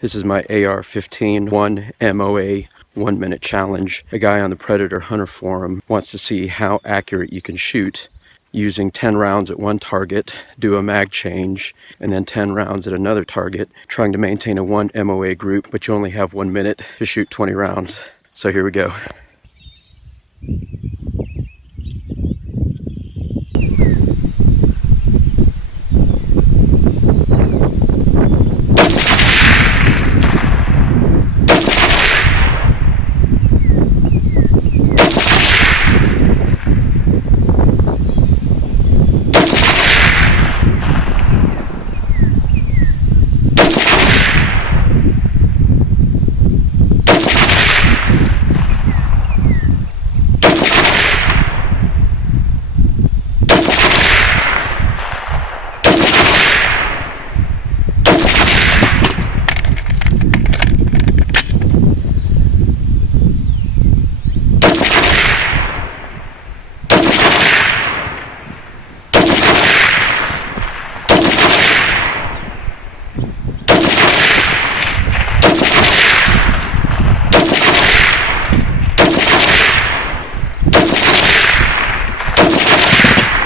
This is my AR-15 1 MOA 1 minute challenge. A guy on the Predator Hunter forum wants to see how accurate you can shoot using 10 rounds at one target, do a mag change, and then 10 rounds at another target, trying to maintain a 1 MOA group, but you only have 1 minute to shoot 20 rounds. So here we go.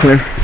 Clear.